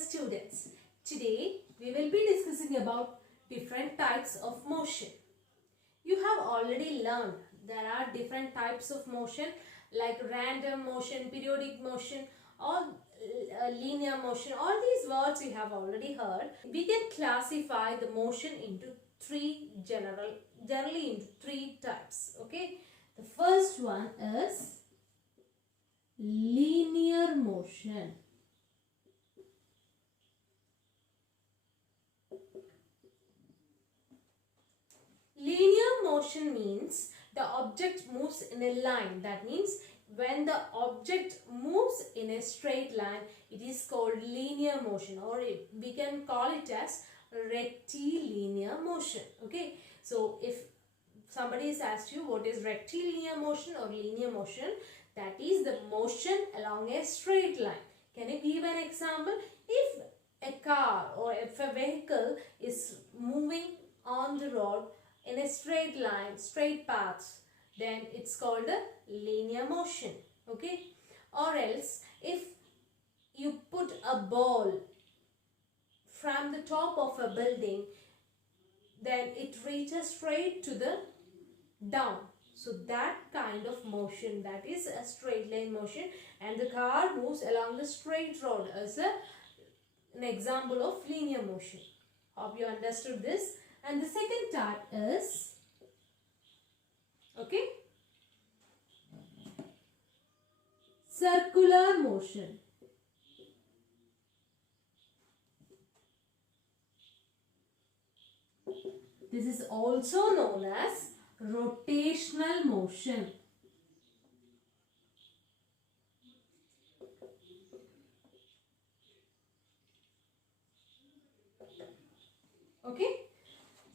students. Today we will be discussing about different types of motion. You have already learned there are different types of motion like random motion, periodic motion or linear motion. All these words you have already heard. We can classify the motion into generally into three types. Okay, the first one is linear motion. Linear motion means the object moves in a line. That means when the object moves in a straight line, it is called linear motion, or we can call it as rectilinear motion. Okay, so if somebody has asked you what is rectilinear motion or linear motion, that is the motion along a straight line. Can you give an example? If a car or if a vehicle is moving on the road in a straight line, straight path, then it's called a linear motion. Okay, or else if you put a ball from the top of a building, then it reaches straight to the down. So that kind of motion, that is a straight line motion, and the car moves along the straight road as an example of linear motion. Hope you understood this. And the second type is, okay, circular motion. This is also known as rotational motion. Okay,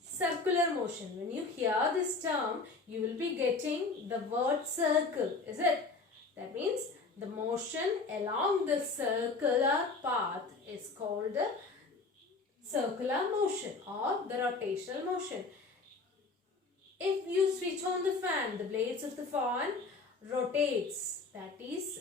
circular motion. When you hear this term, you will be getting the word circle, is it? That means the motion along the circular path is called the circular motion or the rotational motion. If you switch on the fan, the blades of the fan rotates. That is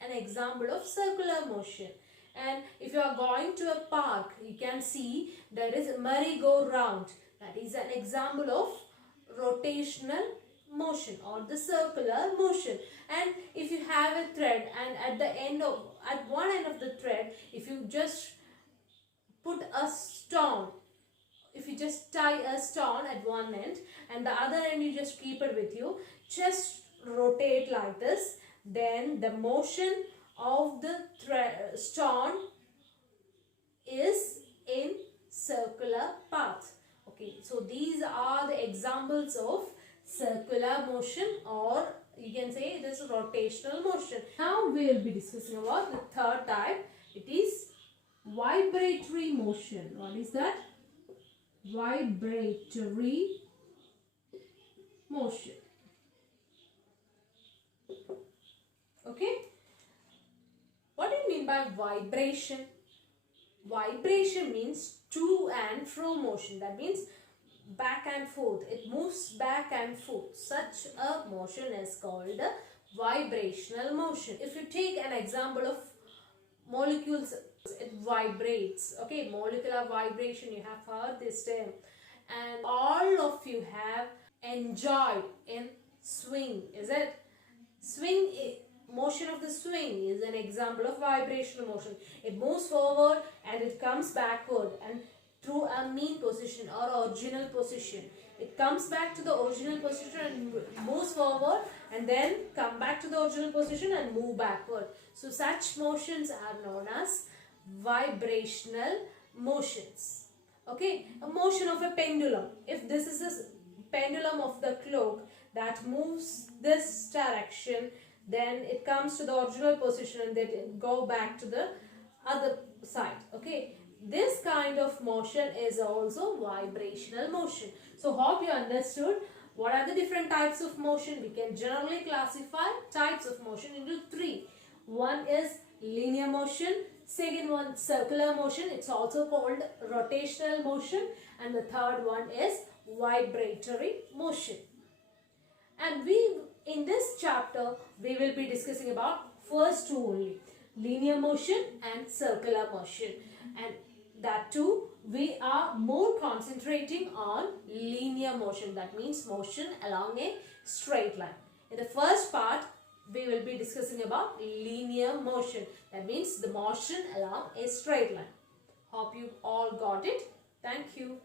an example of circular motion. And if you are going to a park, you can see there is a merry-go-round. That is an example of rotational motion or the circular motion. And if you have a thread and at one end of the thread, if you just put a stone, if you just tie a stone at one end and the other end you just keep it with you, just rotate like this, then the motion of the stone is in circular path. Okay, so these are the examples of circular motion, or you can say it is rotational motion. Now we will be discussing about the third type. It is vibratory motion. What is that? Vibratory motion. Okay, what do you mean by vibration? Vibration means to and fro motion. That means back and forth. It moves back and forth. Such a motion is called a vibrational motion. If you take an example of molecules, it vibrates. Okay, molecular vibration, you have heard this term, and all of you have enjoyed in swing, is it? Swing, motion of the swing is an example of vibrational motion. It moves forward and it comes backward and through a mean position or original position. It comes back to the original position and moves forward and then come back to the original position and move backward. So such motions are known as vibrational motions. Okay, a motion of a pendulum. If this is a pendulum of the clock that moves this direction, then it comes to the original position and then it go back to the other side. Okay, this kind of motion is also vibrational motion. So hope you understood what are the different types of motion. We can generally classify types of motion into three. One is linear motion, second one circular motion, it's also called rotational motion, and the third one is vibratory motion. And in this chapter we will be discussing about first two only. linear motion and circular motion, and that too we are more concentrating on linear motion, that means motion along a straight line. In the first part we will be discussing about linear motion, that means the motion along a straight line. Hope you all got it. Thank you.